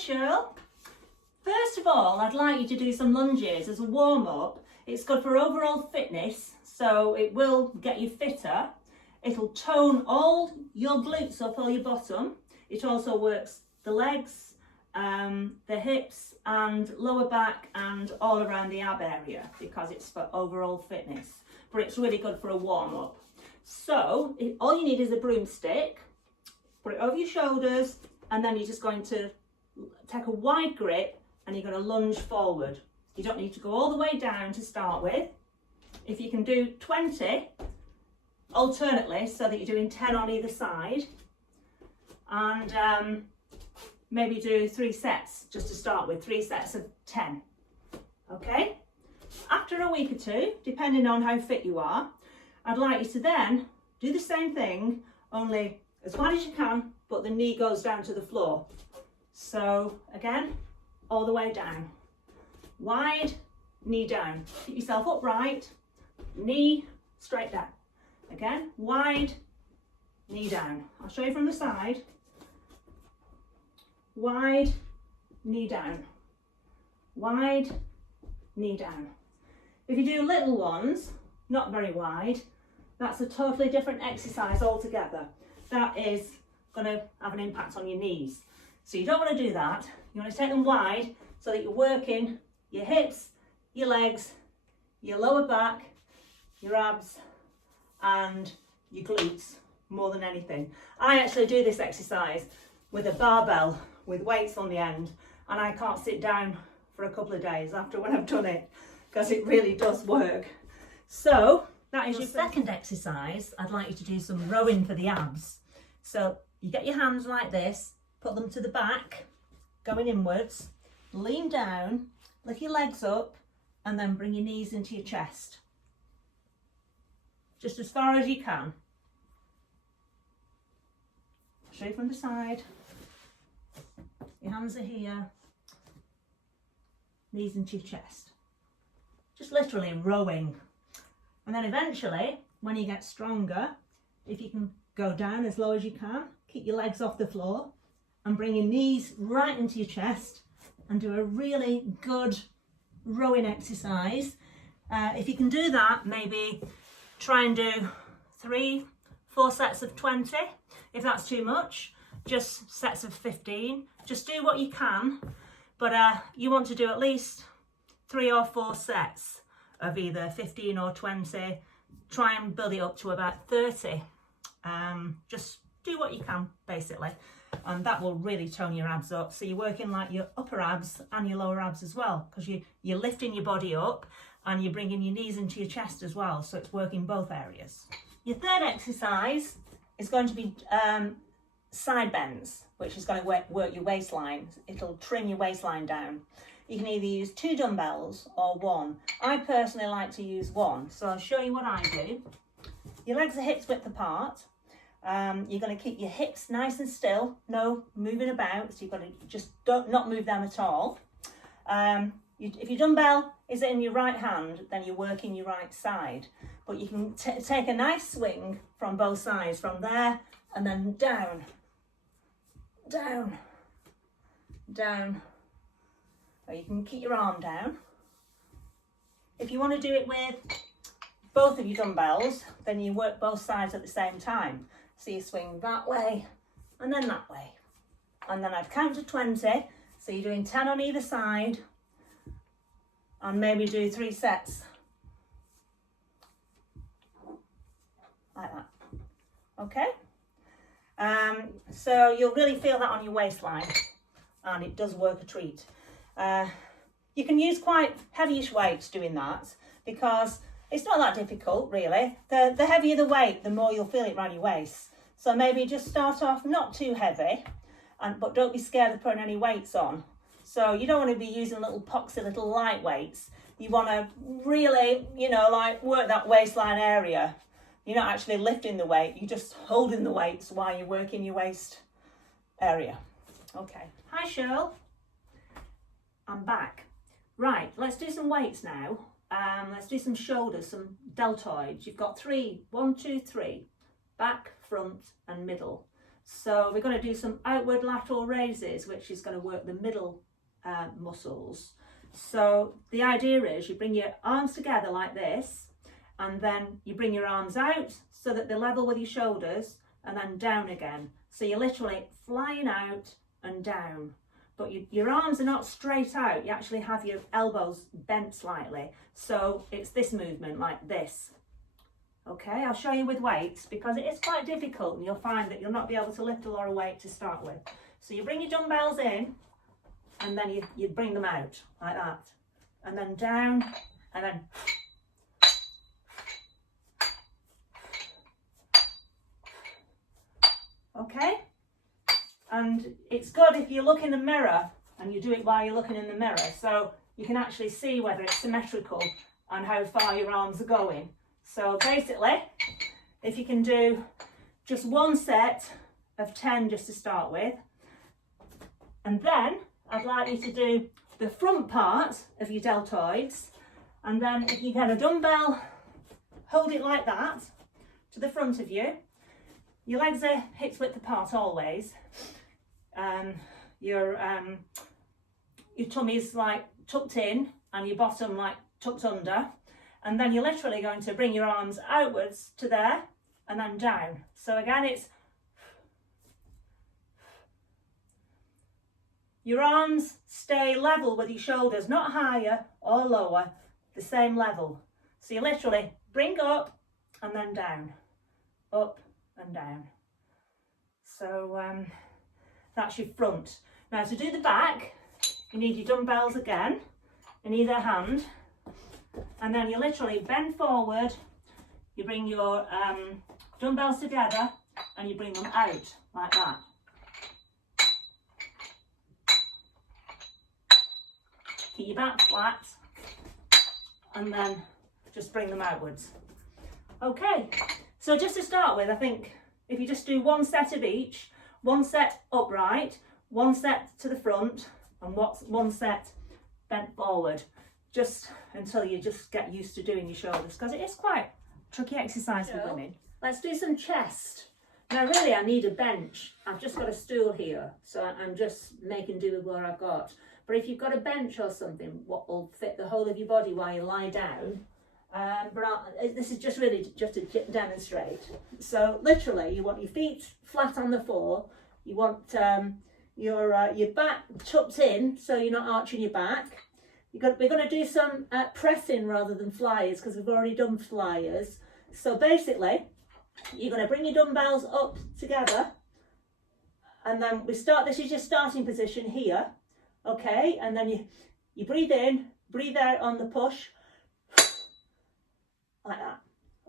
Cheryl. First of all, I'd like you to do some lunges as a warm-up. It's good for overall fitness, so it will get you fitter. It'll tone all your glutes up, all your bottom. It also works the legs, the hips and lower back and all around the ab area because it's for overall fitness. But it's really good for a warm-up. So all you need is a broomstick. Put it over your shoulders and then you're just going to take a wide grip and you're going to lunge forward. You don't need to go all the way down to start with. If you can do 20 alternately so that you're doing 10 on either side, and maybe do 3 sets just to start with, 3 sets of 10. Okay? After a week or 2, depending on how fit you are, I'd like you to then do the same thing, only as wide as you can, but the knee goes down to the floor. So again, all the way down. Wide, knee down. Keep yourself upright, knee straight down. Again, wide, knee down. I'll show you from the side. Wide, knee down. Wide, knee down. If you do little ones, not very wide, that's a totally different exercise altogether. That is going to have an impact on your knees. So you don't want to do that. You want to take them wide so that you're working your hips, your legs, your lower back, your abs and your glutes more than anything. I actually do this exercise with a barbell with weights on the end, and I can't sit down for a couple of days after when I've done it because it really does work. So that is your second exercise. I'd like you to do some rowing for the abs. So you get your hands like this, put them to the back, going inwards, lean down, lift your legs up, and then bring your knees into your chest. Just as far as you can. Show you from the side. Your hands are here, knees into your chest. Just literally rowing. And then eventually, when you get stronger, if you can go down as low as you can, keep your legs off the floor and bring your knees right into your chest and do a really good rowing exercise. If you can do that, maybe try and do 3-4 sets of 20. If that's too much, just sets of 15. Just do what you can, but you want to do at least 3 or 4 sets of either 15 or 20. Try and build it up to about 30. Just do what you can, basically, and that will really tone your abs up. So you're working like your upper abs and your lower abs as well, because you're lifting your body up and you're bringing your knees into your chest as well, so it's working both areas. Your third exercise is going to be side bends, which is going to work your waistline. It'll trim your waistline down. You can either use 2 dumbbells or 1. I personally like to use 1, so I'll show you what I do. Your legs are hips width apart. You're going to keep your hips nice and still, no moving about, so you've got to just not move them at all. If your dumbbell is in your right hand, then you're working your right side, but you can take a nice swing from both sides, from there and then down, down, down. Or you can keep your arm down. If you want to do it with both of your dumbbells, then you work both sides at the same time. So you swing that way and then that way. And then I'd count to 20. So you're doing 10 on either side and maybe do 3 sets. Like that. Okay? So you'll really feel that on your waistline, and it does work a treat. You can use quite heavyish weights doing that because it's not that difficult, really. The heavier the weight, the more you'll feel it around your waist. So maybe just start off not too heavy, but don't be scared of putting any weights on. So you don't want to be using little poxy little light weights. You want to really, like work that waistline area. You're not actually lifting the weight, you're just holding the weights while you're working your waist area. Okay. Hi, Cheryl. I'm back. Right, let's do some weights now. Let's do some shoulders, some deltoids. You've got 3, 1, 2, 3, back, front and middle. So we're going to do some outward lateral raises, which is going to work the middle muscles. So the idea is you bring your arms together like this, and then you bring your arms out so that they're level with your shoulders, and then down again. So you're literally flying out and down. But your arms are not straight out, you actually have your elbows bent slightly. So it's this movement like this. Okay, I'll show you with weights because it is quite difficult and you'll find that you'll not be able to lift a lot of weight to start with. So you bring your dumbbells in and then you bring them out like that. And then down and then okay? And it's good if you look in the mirror and you do it while you're looking in the mirror, so you can actually see whether it's symmetrical and how far your arms are going. So basically, if you can do just one set of 10 just to start with, and then I'd like you to do the front part of your deltoids, and then if you get a dumbbell, hold it like that to the front of you. Your legs are hips width apart always. Your tummy's like tucked in and your bottom like tucked under, and then you're literally going to bring your arms outwards to there and then down. So again, it's your arms stay level with your shoulders, not higher or lower, the same level. So you literally bring up and then down, up and down. So that's your front. Now to do the back, you need your dumbbells again in either hand, and then you literally bend forward, you bring your dumbbells together and you bring them out like that. Keep your back flat and then just bring them outwards. Okay, so just to start with, I think if you just do one set of each, one set upright, one set to the front, and one set bent forward, just until you just get used to doing your shoulders, because it is quite a tricky exercise for women. Let's do some chest. Now really I need a bench. I've just got a stool here, so I'm just making do with what I've got. But if you've got a bench or something, what will fit the whole of your body while you lie down, this is just really just to demonstrate. So literally you want your feet flat on the floor, you want your back tucked in so you're not arching your back. We're going to do some pressing rather than flyers because we've already done flyers. So basically you're going to bring your dumbbells up together, and then this is your starting position here, okay? And then you breathe in, breathe out on the push, like that,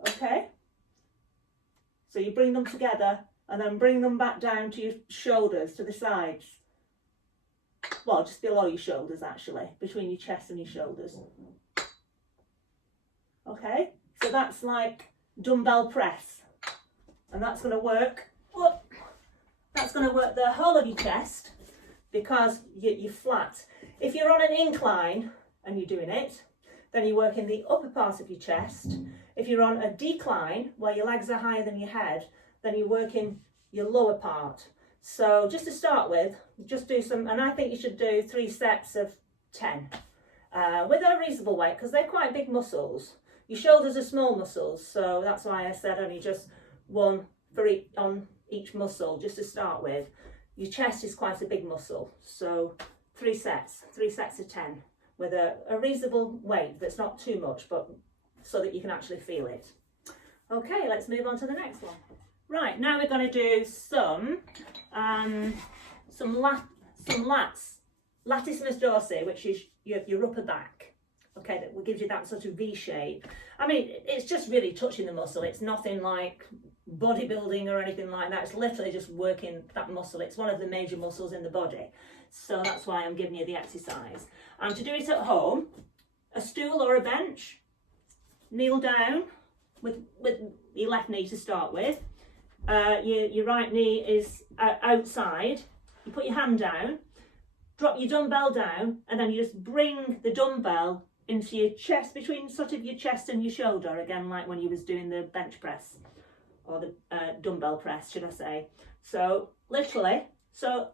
okay? So you bring them together and then bring them back down to your shoulders, to the sides. Well, just below your shoulders actually, between your chest and your shoulders. Okay, so that's like dumbbell press. And that's going to work, that's going to work the whole of your chest because you're flat. If you're on an incline and you're doing it, then you're working the upper part of your chest. If you're on a decline where your legs are higher than your head, then you're working your lower part. So just to start with, just do some, and I think you should do 3 sets of 10 with a reasonable weight because they're quite big muscles. Your shoulders are small muscles, so that's why I said only just one for on each muscle just to start with. Your chest is quite a big muscle, so 3 sets of 10 with a reasonable weight that's not too much, but so that you can actually feel it. Okay, let's move on to the next one. Right, now we're going to do some lats, latissimus dorsi, which is your upper back. Okay, that gives you that sort of V shape. I mean, it's just really touching the muscle. It's nothing like bodybuilding or anything like that. It's literally just working that muscle. It's one of the major muscles in the body. So that's why I'm giving you the exercise. And to do it at home, a stool or a bench, kneel down with your left knee to start with. Your right knee is outside. You put your hand down, drop your dumbbell down, and then you just bring the dumbbell into your chest, between sort of your chest and your shoulder, again like when you was doing the bench press or the dumbbell press, should I say. So literally, so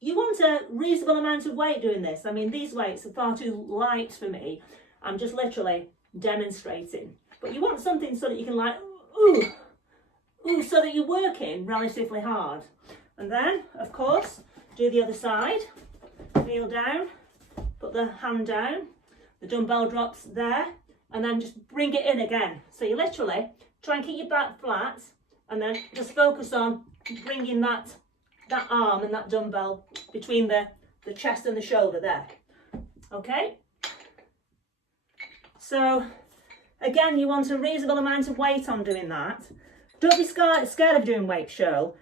you want a reasonable amount of weight doing this. I mean, these weights are far too light for me. I'm just literally demonstrating. But you want something so that you can like, ooh, ooh, so that you're working relatively hard. And then, of course, do the other side. Kneel down, put the hand down, the dumbbell drops there, and then just bring it in again. So you literally try and keep your back flat, and then just focus on bringing that arm and that dumbbell between the chest and the shoulder there. Okay? So, again, you want a reasonable amount of weight on doing that. Don't be scared of doing weight, Cheryl.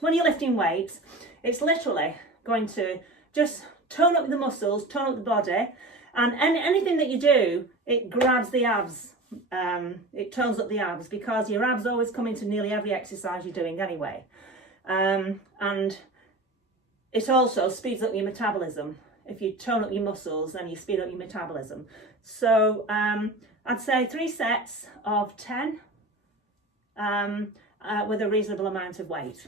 When you're lifting weights, it's literally going to just tone up the muscles, tone up the body, and anything that you do, it grabs the abs. It tones up the abs, because your abs always come into nearly every exercise you're doing anyway. And it also speeds up your metabolism. If you tone up your muscles, then you speed up your metabolism. So I'd say 3 sets of 10 with a reasonable amount of weight.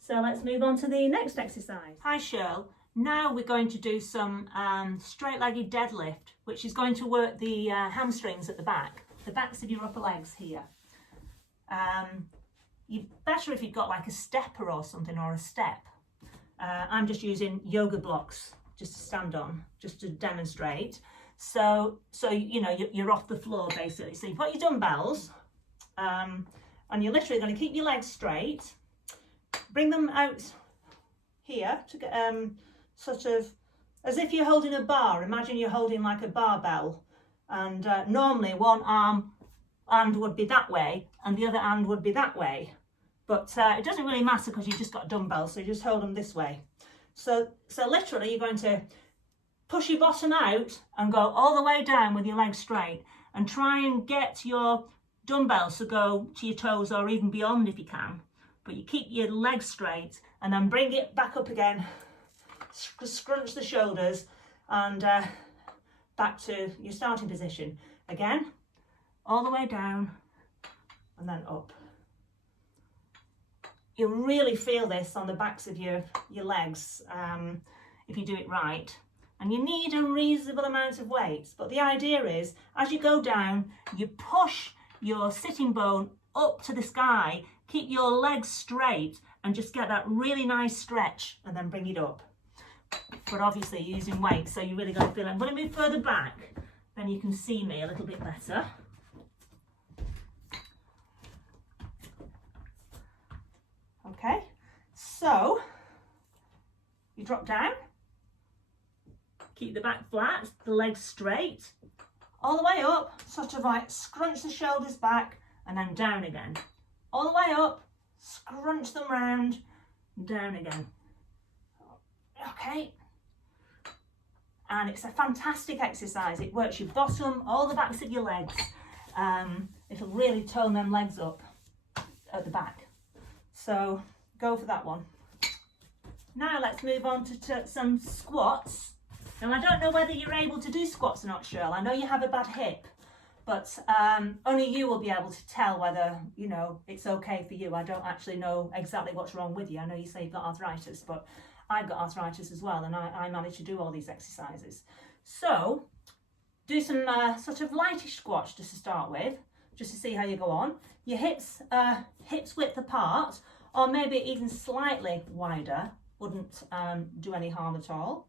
So let's move on to the next exercise. Hi Cheryl, now we're going to do some straight-legged deadlift, which is going to work the hamstrings at the backs of your upper legs here. You're better if you've got like a stepper or something, or a step. I'm just using yoga blocks just to stand on, just to demonstrate. So you know, you're off the floor basically. So you've got your dumbbells, and you're literally going to keep your legs straight. Bring them out here to get sort of as if you're holding a bar. Imagine you're holding like a barbell, and normally one hand would be that way and the other hand would be that way, but it doesn't really matter because you've just got dumbbells, so you just hold them this way. So literally you're going to push your bottom out and go all the way down with your legs straight, and try and get your dumbbells to go to your toes or even beyond if you can, but you keep your legs straight, and then bring it back up again, scrunch the shoulders, and back to your starting position again, all the way down and then up. You'll really feel this on the backs of your legs if you do it right. And you need a reasonable amount of weight, but the idea is as you go down, you push your sitting bone up to the sky, keep your legs straight, and just get that really nice stretch, and then bring it up. But obviously you're using weight, so you really got to feel it. I'm going to move further back, then you can see me a little bit better. Okay, so you drop down, keep the back flat, the legs straight, all the way up, sort of like scrunch the shoulders back, and then down again. All the way up, scrunch them round, down again. Okay, and it's a fantastic exercise. It works your bottom, all the backs of your legs. It'll really tone them legs up at the back. So go for that one. Now let's move on to some squats. Now I don't know whether you're able to do squats or not, Cheryl. I know you have a bad hip, but only you will be able to tell whether, you know, it's okay for you. I don't actually know exactly what's wrong with you. I know you say you've got arthritis, but I've got arthritis as well, and I manage to do all these exercises. So do some sort of lightish squats just to start with, just to see how you go on. Your hips width apart, or maybe even slightly wider, wouldn't do any harm at all.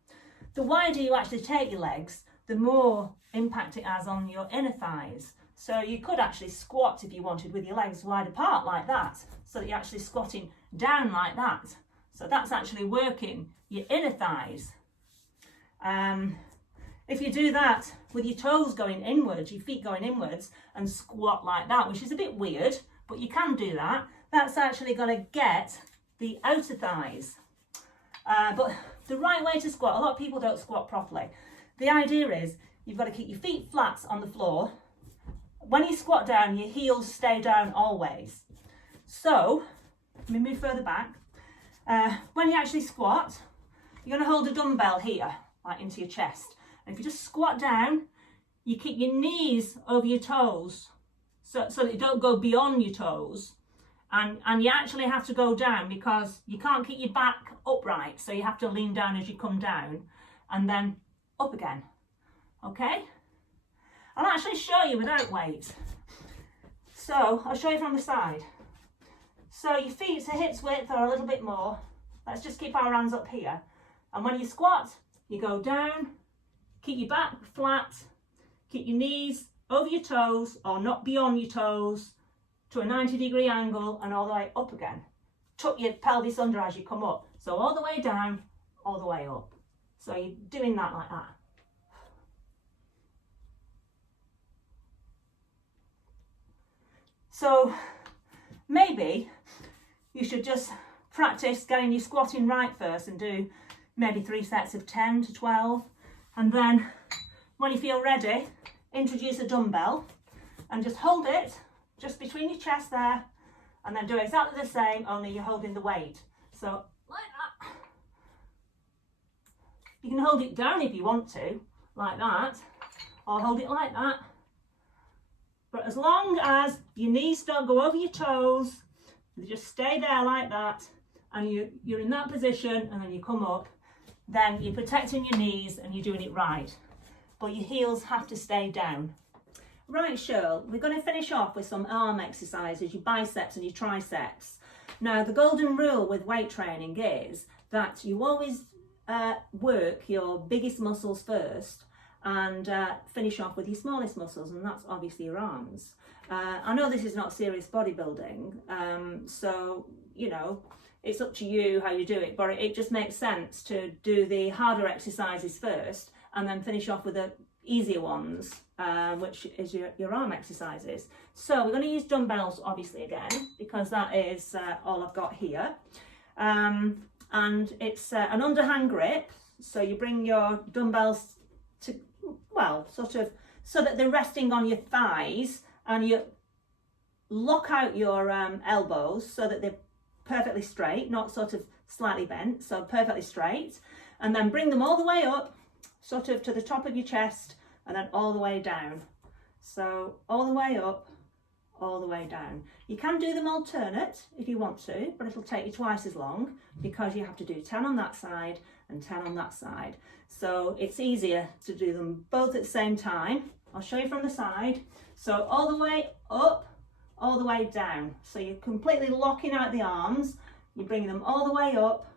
The wider you actually take your legs, the more impact it has on your inner thighs. So you could actually squat if you wanted with your legs wide apart like that, so that you're actually squatting down like that. So that's actually working your inner thighs. If you do that with your toes going inwards, your feet going inwards, and squat like that, which is a bit weird, but you can do that, that's actually going to get the outer thighs. But the right way to squat, a lot of people don't squat properly. The idea is you've got to keep your feet flat on the floor. When you squat down, your heels stay down always. So, let me move further back. When you actually squat, you're going to hold a dumbbell here, like into your chest. And if you just squat down, you keep your knees over your toes, so that you don't go beyond your toes. And you actually have to go down because you can't keep your back upright, so you have to lean down as you come down and then up again. Okay? I'll actually show you without weight. So I'll show you from the side. So your feet to hips width or a little bit more. Let's just keep our hands up here. And when you squat, you go down, keep your back flat, keep your knees over your toes or not beyond your toes to a 90-degree angle and all the way up again. Tuck your pelvis under as you come up. So all the way down, all the way up. So you're doing that like that. So maybe you should just practice getting your squatting right first and do maybe 3 sets of 10 to 12. And then when you feel ready, introduce a dumbbell and just hold it just between your chest there, and then do exactly the same, only you're holding the weight. So like that. You can hold it down if you want to, like that, or hold it like that. But as long as your knees don't go over your toes, you just stay there like that, and you're in that position, and then you come up, then you're protecting your knees and you're doing it right. But your heels have to stay down. Right, Cheryl, we're going to finish off with some arm exercises, your biceps and your triceps. Now, the golden rule with weight training is that you always work your biggest muscles first and finish off with your smallest muscles, and that's obviously your arms. I know this is not serious bodybuilding, so, you know, it's up to you how you do it, but it just makes sense to do the harder exercises first and then finish off with the easier ones, which is your arm exercises. So we're going to use dumbbells obviously again, because that is all I've got here. And it's an underhand grip, so you bring your dumbbells to, well, sort of so that they're resting on your thighs, and you lock out your elbows so that they're perfectly straight, not sort of slightly bent, so perfectly straight, and then bring them all the way up, sort of to the top of your chest, and then all the way down. So all the way up, all the way down. You can do them alternate if you want to, but it'll take you twice as long because you have to do 10 on that side and 10 on that side. So it's easier to do them both at the same time. I'll show you from the side. So all the way up, all the way down. So you're completely locking out the arms. You bring them all the way up,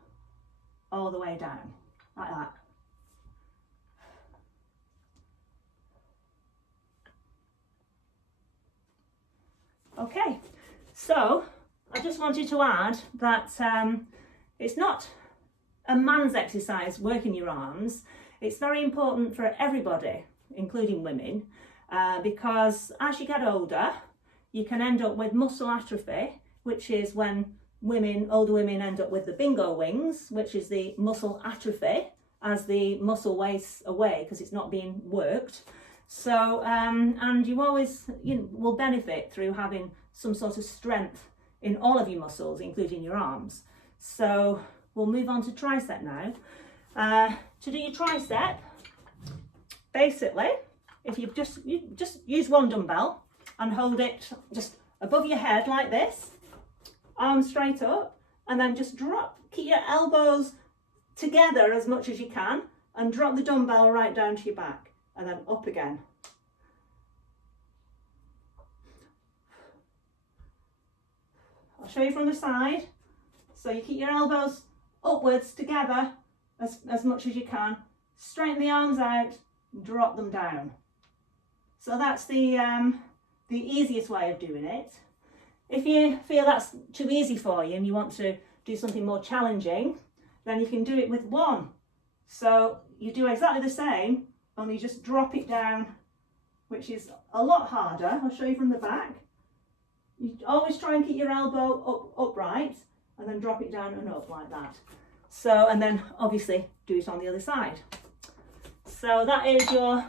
all the way down, like that. Okay, so I just wanted to add that it's not a man's exercise, working your arms. It's very important for everybody, including women, because as you get older, you can end up with muscle atrophy, which is when older women end up with the bingo wings, which is the muscle atrophy as the muscle wastes away because it's not being worked. So, and you always will benefit through having some sort of strength in all of your muscles, including your arms. So we'll move on to tricep now. To do your tricep, basically, if you just use one dumbbell and hold it just above your head like this, arms straight up, and then just keep your elbows together as much as you can, and drop the dumbbell right down to your back, and then up again. I'll show you from the side. So you keep your elbows upwards together as much as you can, straighten the arms out, drop them down. So that's the easiest way of doing it. If you feel that's too easy for you and you want to do something more challenging, then you can do it with one. So you do exactly the same, only just drop it down, which is a lot harder. I'll show you from the back. You always try and keep your elbow upright, and then drop it down and up like that. So, and then obviously do it on the other side. So that is your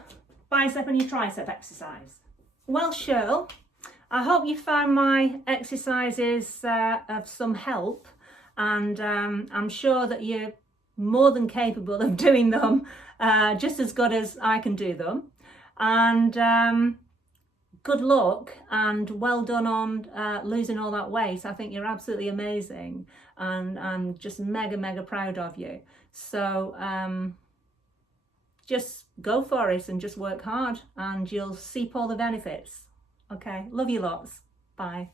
bicep and your tricep exercise. Well, Cheryl, I hope you found my exercises of some help, and I'm sure that you're more than capable of doing them just as good as I can do them. And good luck and well done on losing all that weight. I think you're absolutely amazing, and I'm just mega proud of you. So just go for it and just work hard, and you'll see all the benefits. Okay, love you lots. Bye.